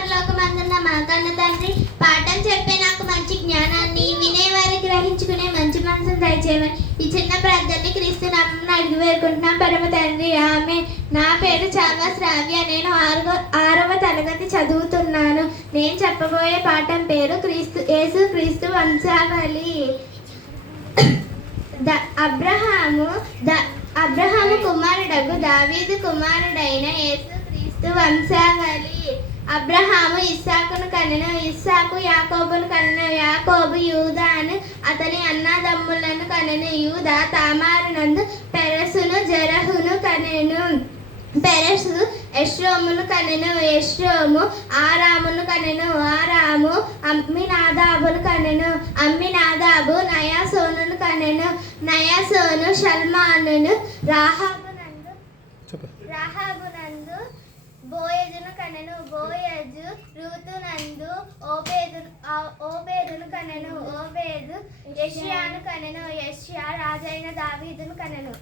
పరలోకమందున్న మా కన్న తండ్రి, పాఠం చెప్పే నాకు మంచి జ్ఞానాన్ని, వినేవారి గ్రహించుకునే మంచి మనసును దయచేయమని ఈ చిన్న ప్రార్థనని క్రీస్తు నామమున అడిగి వేడుకుంటున్నాం పరమ తండ్రి. ఆమె. నా పేరు చావా శ్రావ్య. నేను 6వ తరగతి చదువుతున్నాను. నేను చెప్పబోయే పాఠం పేరు యేసు క్రీస్తు వంశావళి. అబ్రహాము కుమారుడగు దావీదు కుమారుడైన యేసు క్రీస్తు వంశావళి. అబ్రహాము ఇస్సాకును కనెను, ఇస్సాకు యాకోబును కనెను, యాకోబు యూదాను అతని అన్నదమ్ములను కనెను, యూదా తామారునందు పెరెసును జెరహును కనెను, పెరెసు ఎష్రోమును కనెను, ఎష్రోము ఆరామును కనెను, ఆరాము అమ్మినాదాబును కనెను, అమ్మినాదాబు నయాసోనును కనెను, నయాసోను షల్మానును రాహాబునందు బోయజును కనెను, బోయజు రూతునందు ఓబేదును కనెను, ఓబేదు యెషయాను కనెను, యెషయా రాజైన దావీదును కనెను.